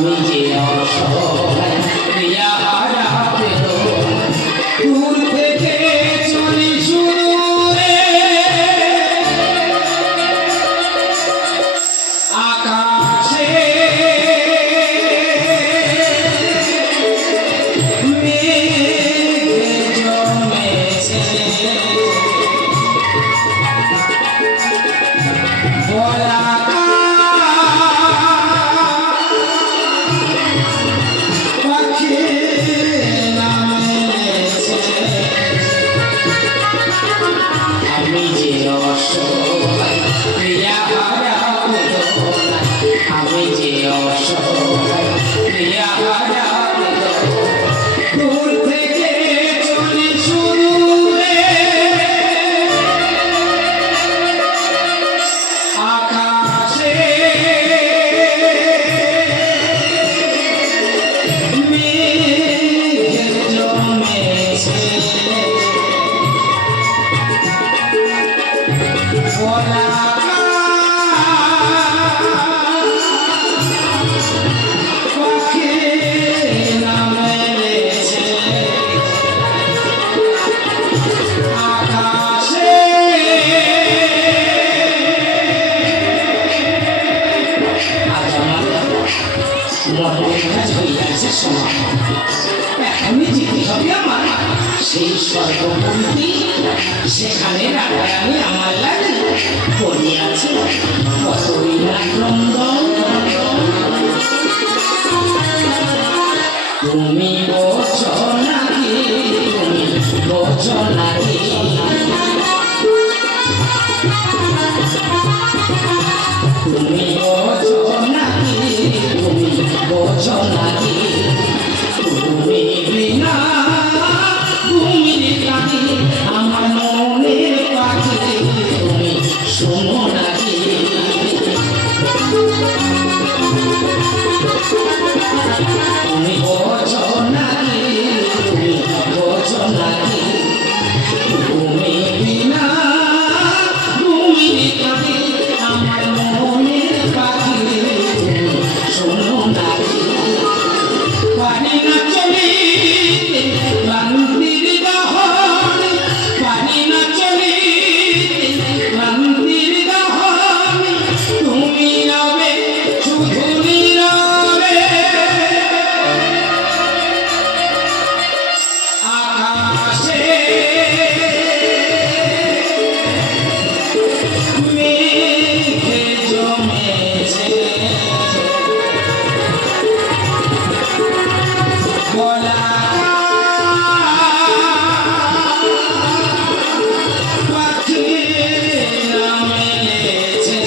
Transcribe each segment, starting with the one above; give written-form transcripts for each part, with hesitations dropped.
আমি যে অসহায় প্রিয়া হারা বেদনা দূর থেকে চলি শুরু আকাশে মেঘ জমেছে বলা আমি যে অসহায় প্রিয়া হারা বেদনা আমি যে অসহায় প্রিয়া হারা বেদনা দূর থেকে চলি শুরু আকাশে মেঘ জমেছে এখনই যেতে হবে আমার সেই স্বর্গপন্থী সেখানে রাধারানী আমার লাগে পড়িয়াছে কতই না ক্রন্দন তুমি বোঝো নাকি তুমি বোঝো নাকি তুমি বোঝো নাকি তুমি বোঝো নাকি তুমি বিনা ঘুমির কাছে আমার মনের পাখি তুমি শোনো নাকি তুমি বোঝো নাকি তুমি বোঝো নাকি তুমি বিনা ঘুমির কাছে আমার মনের পাখি তুমি শোনো নাকি পানি না চলিতে ক্লান্তির দহন পানি না চলিতে ক্লান্তির দহন তুমি রবে শুধু নীরবে আকাশে মেঘ জমেছে বলা পাখি মেলেছে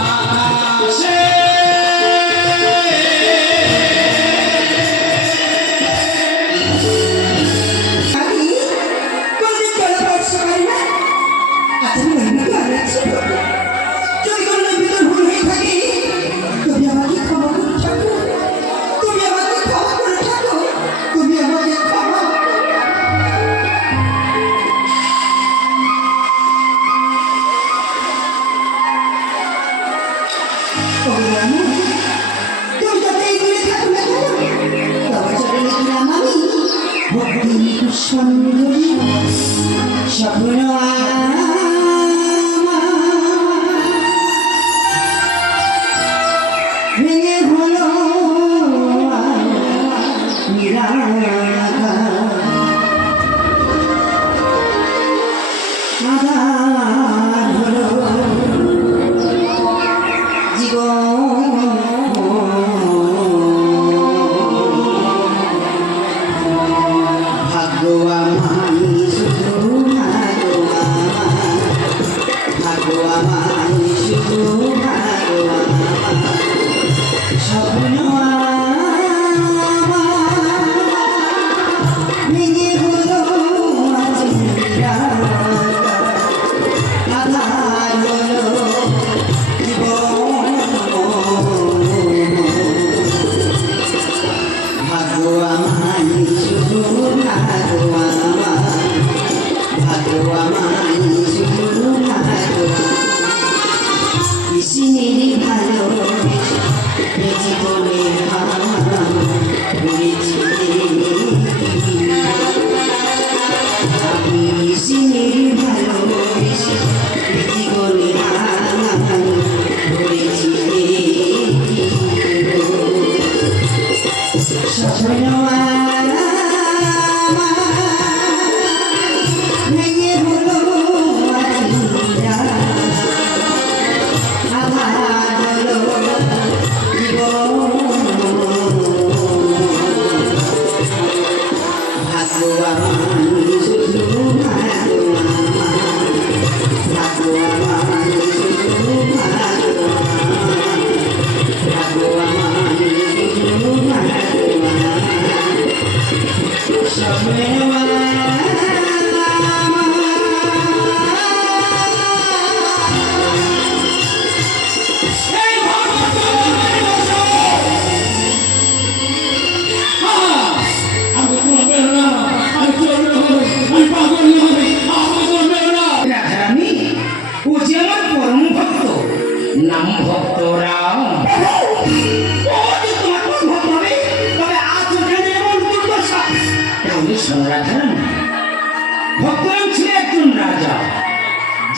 আকাশে ভেঙে হলো আধার হলো জীবন Sini di শোনো রাধারানী, ভক্তরাম ছিল একজন রাজা,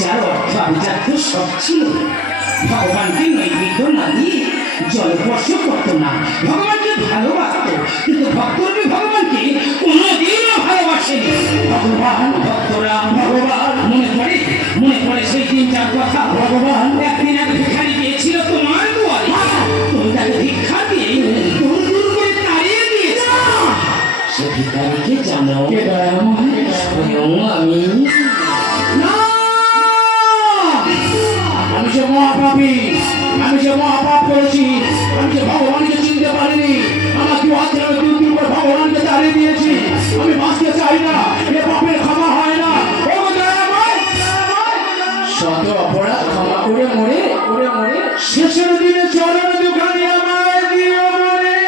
যার অর্থ আভিজাত্য সব ছিল। ভগবানকে নৈবেদ্য না দিয়ে জলস্পর্শ করতো না, ভগবানকে ভালোবাসত, কিন্তু ভক্তরামী ভগবানকে কোনোদিনও ভালোবাসেনি। ভগবান ভক্তরাম ভগবান মনে পড়ে সেই দিনটার কথা। ভগবান একদিন এক ভিখারি গিয়েছিল তোমার দুয়ারে, তুমি তাকে ভিক্ষা দিয়ে দূর দূর করে তাড়িয়ে দিয়েছ। সে ভিখারিকে জানো? স্বয়ং আমি। আমি যে মহাপাপী, আমি যে মহাপাপ করেছি, আমি যে ভগবানকে চিনতে পারিনি, আমাকে অজ্ঞানে দূর দূর করে ভগবানকে তাড়িয়ে দিয়েছি। আমি বাঁচতে চাই না, এ পাপের ক্ষমা হয় না। ও দয়াময়, শত অপরাধ ক্ষমা করে মরে শেষের দিনে চরণ দুখানি আমায় দিও মরে।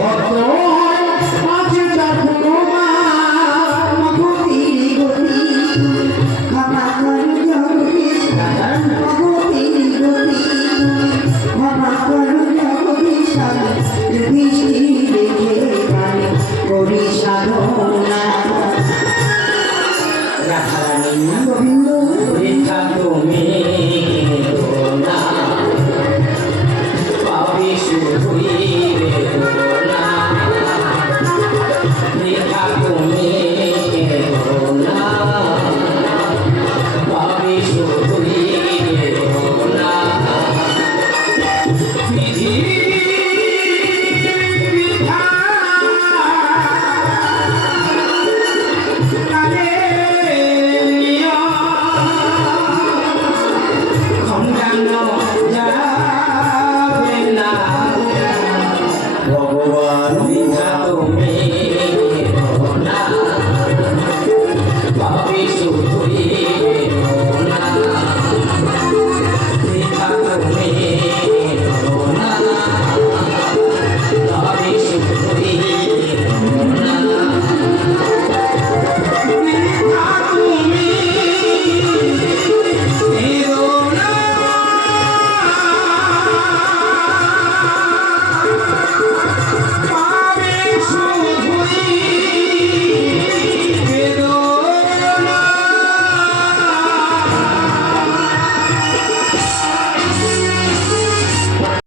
ভক্ত